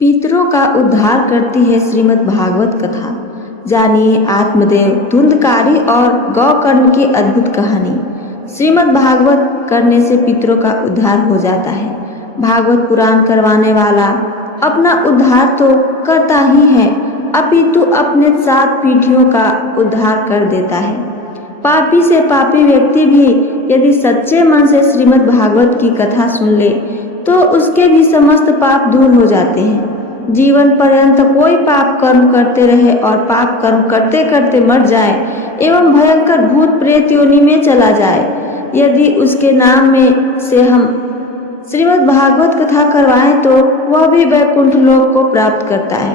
पितरों का उद्धार करती है श्रीमद् भागवत कथा। जानिए आत्मदेव, धुंधकारी और गौकर्ण की अद्भुत कहानी। श्रीमद् भागवत करने से पितरों का उद्धार हो जाता है। भागवत पुराण करवाने वाला अपना उद्धार तो करता ही है, अपितु अपने 7 पीढ़ियों का उद्धार कर देता है। पापी से पापी व्यक्ति भी यदि सच्चे मन से श्रीमद् भागवत की कथा सुन ले तो उसके भी समस्त पाप दूर हो जाते हैं। जीवन पर्यंत कोई पाप कर्म करते रहे और पाप कर्म करते करते मर जाए एवं भयंकर भूत प्रेत योनि में चला जाए, यदि उसके नाम में से हम श्रीमद् भागवत कथा करवाएं तो वह भी वैकुंठ लोक को प्राप्त करता है।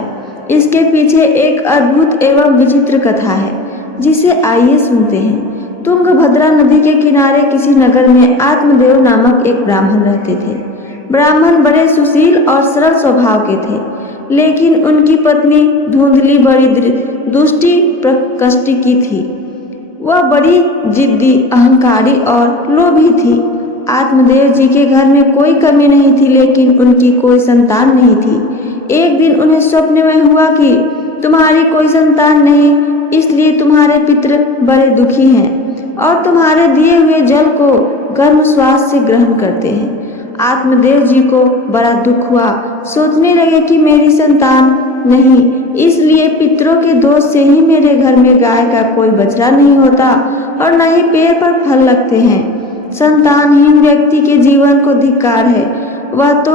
इसके पीछे एक अद्भुत एवं विचित्र कथा है, जिसे आइए सुनते हैं। तुंगभद्रा नदी के किनारे किसी नगर में आत्मदेव नामक एक ब्राह्मण रहते थे। ब्राह्मण बड़े सुशील और सरल स्वभाव के थे, लेकिन उनकी पत्नी धुंधली बड़ी दुष्टि प्रकृति की थी। वह बड़ी जिद्दी, अहंकारी और लोभी थी। आत्मदेव जी के घर में कोई कमी नहीं थी, लेकिन उनकी कोई संतान नहीं थी। एक दिन उन्हें स्वप्न में हुआ कि तुम्हारी कोई संतान नहीं, इसलिए तुम्हारे पितर बड़े दुखी हैं और तुम्हारे दिए हुए जल को गर्म श्वास से ग्रहण करते हैं। आत्मदेव जी को बड़ा दुख हुआ। सोचने लगे कि मेरी संतान नहीं, इसलिए पितरों के दोष से ही मेरे घर में गाय का कोई बछड़ा नहीं होता और न ही पेड़ पर फल लगते हैं। संतानहीन व्यक्ति के जीवन को धिक्कार है, वह तो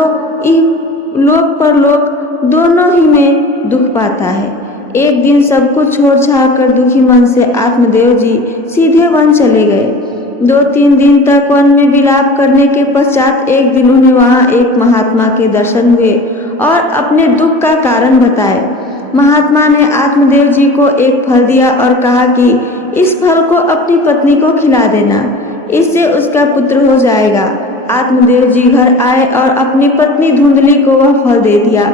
लोक परलोक दोनों ही में दुख पाता है। एक दिन सब कुछ छोड़ छाड़ कर दुखी मन से आत्मदेव जी सीधे वन चले गए। 2-3 दिन तक वन में विलाप करने के पश्चात एक दिन उन्हें वहां एक महात्मा के दर्शन हुए और अपने दुख का कारण बताए। महात्मा ने आत्मदेव जी को एक फल दिया और कहा कि इस फल को अपनी पत्नी को खिला देना, इससे उसका पुत्र हो जाएगा। आत्मदेव जी घर आए और अपनी पत्नी धुंधली को वह फल दे दिया।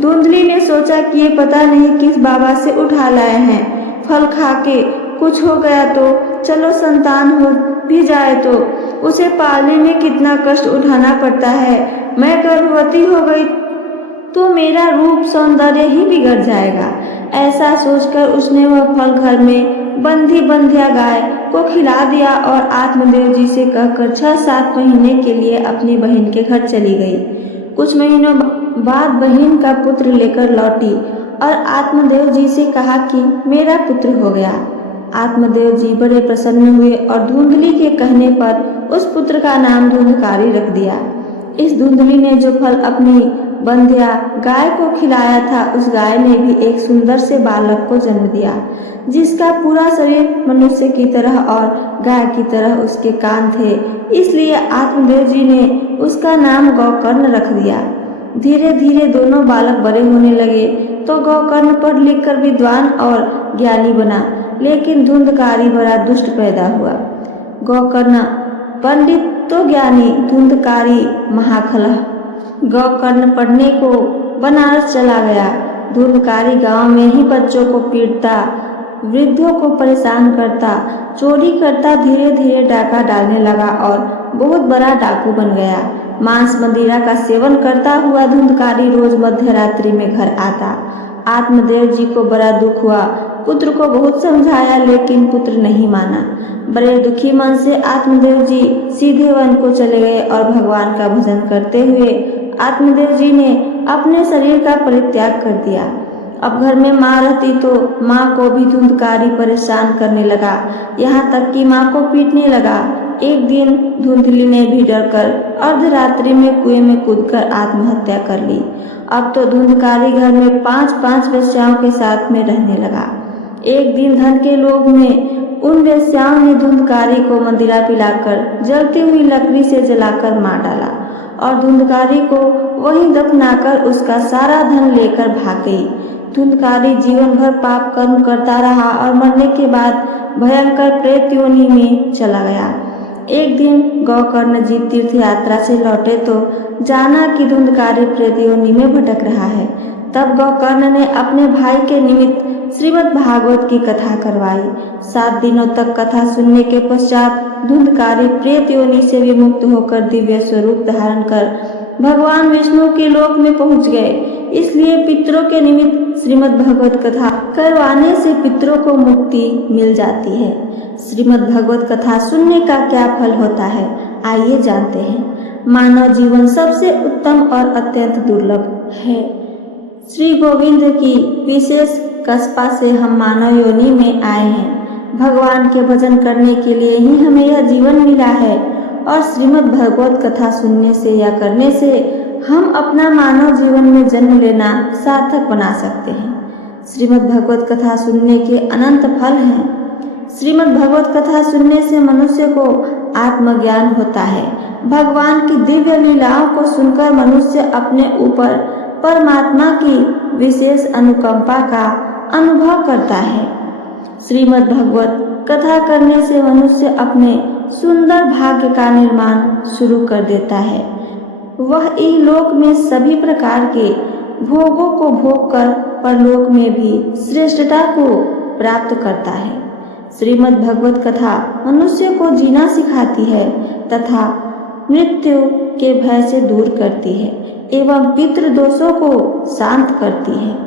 धुंधली ने सोचा कि ये पता नहीं किस बाबा से उठा लाए हैं, फल खा के कुछ हो गया तो चलो, संतान हो भी जाए तो उसे पालने में कितना कष्ट उठाना पड़ता है। मैं गर्भवती हो गई तो मेरा रूप सौंदर्य ही बिगड़ जाएगा। ऐसा सोचकर उसने वह फल घर में बंधी बंध्या गाय को खिला दिया और आत्मदेव जी से कहकर 6-7 महीने के लिए अपनी बहन के घर चली गई। कुछ महीनों बाद बहन का पुत्र लेकर लौटी और आत्मदेव जी से कहा कि मेरा पुत्र हो गया। आत्मदेव जी बड़े प्रसन्न हुए और धुंधली के कहने पर उस पुत्र का नाम धुंधकारी रख दिया। इस धुंधली ने जो फल अपनी बंध्या गाय को खिलाया था, उस गाय ने भी एक सुंदर से बालक को जन्म दिया, जिसका पूरा शरीर मनुष्य की तरह और गाय की तरह उसके कान थे। इसलिए आत्मदेव जी ने उसका नाम गौकर्ण रख दिया। धीरे धीरे दोनों बालक बड़े होने लगे तो गौकर्ण पढ़ लिख कर विद्वान और ज्ञानी बना, लेकिन धुंधकारी बड़ा दुष्ट पैदा हुआ। गौकर्ण पंडित तो ज्ञानी, धुंधकारी महाखलह। गौकर्ण पढ़ने को बनारस चला गया। धुंधकारी गांव में ही बच्चों को पीटता, वृद्धों को परेशान करता, चोरी करता, धीरे धीरे डाका डालने लगा और बहुत बड़ा डाकू बन गया। मांस मदिरा का सेवन करता हुआ धुंधकारी रोज मध्य रात्रि में घर आता। आत्मदेव जी को बड़ा दुख हुआ। पुत्र को बहुत समझाया, लेकिन पुत्र नहीं माना। बड़े दुखी मन से आत्मदेव जी सीधे वन को चले गए और भगवान का भजन करते हुए आत्मदेव जी ने अपने शरीर का परित्याग कर दिया। अब घर में माँ रहती तो माँ को भी धुंधकारी परेशान करने लगा, यहाँ तक कि माँ को पीटने लगा। एक दिन धुंधली ने भी डरकर अर्धरात्रि में कुएं में कूदकर आत्महत्या कर ली। अब तो धुंधकारी घर में 5-5 वेश्याओं के साथ में रहने लगा। एक दिन धन के लोभ में उन वेश्याओं ने धुंधकारी को मदिरा पिलाकर जलती हुई लकड़ी से जलाकर मार डाला और धुंधकारी को वहीं दफनाकर उसका सारा धन लेकर भाग गई। धुंधकारी जीवन भर पाप कर्म करता रहा और मरने के बाद भयंकर प्रेत योनि में चला गया। एक दिन गौकर्ण जी तीर्थ यात्रा से लौटे तो जाना कि धुंधकारी प्रेत योनि में भटक रहा है। तब गौकर्ण ने अपने भाई के निमित्त श्रीमद् भागवत की कथा करवाई। 7 दिनों तक कथा सुनने के पश्चात धुंधकारी प्रेत योनि से विमुक्त होकर दिव्य स्वरूप धारण कर भगवान विष्णु के लोक में पहुंच गए। इसलिए पितरों के निमित्त श्रीमद् भागवत कथा करवाने से पितरों को मुक्ति मिल जाती है। श्रीमद् भागवत कथा सुनने का क्या फल होता है, आइए जानते हैं। मानव जीवन सबसे उत्तम और अत्यंत दुर्लभ है। श्री गोविंद की विशेष कृपा से हम मानव योनि में आए हैं। भगवान के भजन करने के लिए ही हमें यह जीवन मिला है और श्रीमद् भागवत कथा सुनने से या करने से हम अपना मानव जीवन में जन्म लेना सार्थक बना सकते हैं। श्रीमद् भागवत कथा सुनने के अनंत फल हैं। श्रीमद् भागवत कथा सुनने से मनुष्य को आत्मज्ञान होता है। भगवान की दिव्य लीलाओं को सुनकर मनुष्य अपने ऊपर परमात्मा की विशेष अनुकंपा का अनुभव करता है। श्रीमद् भागवत कथा करने से मनुष्य अपने सुंदर भाग्य का निर्माण शुरू कर देता है। वह इहलोक में सभी प्रकार के भोगों को भोग कर परलोक में भी श्रेष्ठता को प्राप्त करता है। श्रीमद् भागवत कथा मनुष्य को जीना सिखाती है तथा मृत्यु के भय से दूर करती है एवं पितृदोषों को शांत करती है।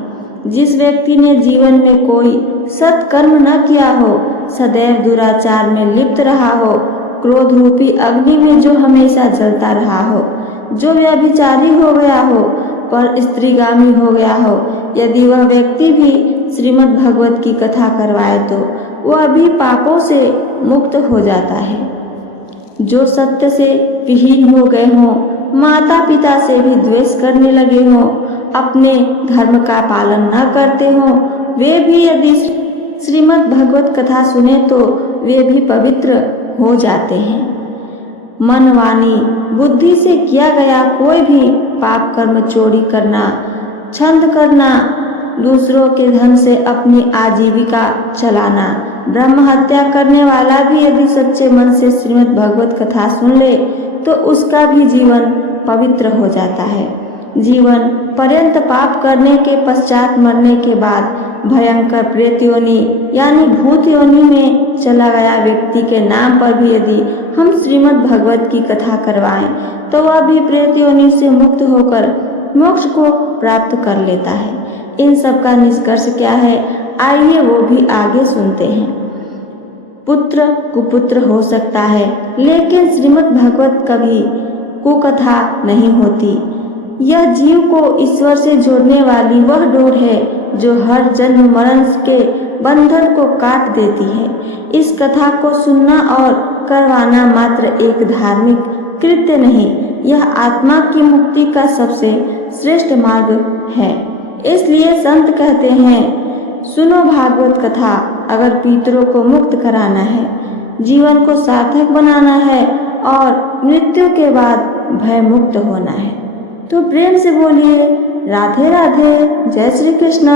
जिस व्यक्ति ने जीवन में कोई सत्कर्म न किया हो, सदैव दुराचार में लिप्त रहा हो, क्रोध रूपी अग्नि में जो हमेशा जलता रहा हो, जो व्यभिचारी हो गया हो, पर स्त्रीगामी हो गया हो, यदि वह व्यक्ति भी श्रीमद् भागवत की कथा करवाए तो वह भी पापों से मुक्त हो जाता है। जो सत्य से विहीन हो गए हों, माता पिता से भी द्वेष करने लगे हों, अपने धर्म का पालन न करते हों, वे भी यदि श्रीमद् भागवत कथा सुने तो वे भी पवित्र हो जाते हैं। मन, वाणी, बुद्धि से किया गया कोई भी पाप कर्म, चोरी करना, छंद करना, दूसरों के धन से अपनी आजीविका चलाना, ब्रह्म हत्या करने वाला भी यदि सच्चे मन से श्रीमद् भागवत कथा सुन ले तो उसका भी जीवन पवित्र हो जाता है। जीवन पर्यंत पाप करने के पश्चात मरने के बाद भयंकर प्रेत योनि यानी भूत योनि में चला गया व्यक्ति के नाम पर भी यदि हम श्रीमद् भागवत की कथा करवाएं तो वह भी प्रेत योनि से मुक्त होकर मोक्ष को प्राप्त कर लेता है। इन सब का निष्कर्ष क्या है, आइए वो भी आगे सुनते हैं। पुत्र कुपुत्र हो सकता है, लेकिन श्रीमद् भागवत कभी कुकथा नहीं होती। यह जीव को ईश्वर से जोड़ने वाली वह डोर है जो हर जन्म मरण के बंधन को काट देती है। इस कथा को सुनना और करवाना मात्र एक धार्मिक कृत्य नहीं, यह आत्मा की मुक्ति का सबसे श्रेष्ठ मार्ग है। इसलिए संत कहते हैं, सुनो भागवत कथा। अगर पितरों को मुक्त कराना है, जीवन को सार्थक बनाना है और मृत्यु के बाद भय मुक्त होना है तो प्रेम से बोलिए राधे राधे, जय श्री कृष्ण।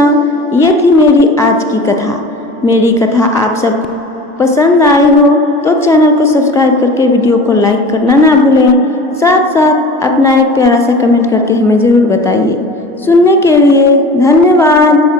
ये थी मेरी आज की कथा। मेरी कथा आप सब पसंद आई हो तो चैनल को सब्सक्राइब करके वीडियो को लाइक करना ना भूलें। साथ साथ अपना एक प्यारा सा कमेंट करके हमें ज़रूर बताइए। सुनने के लिए धन्यवाद।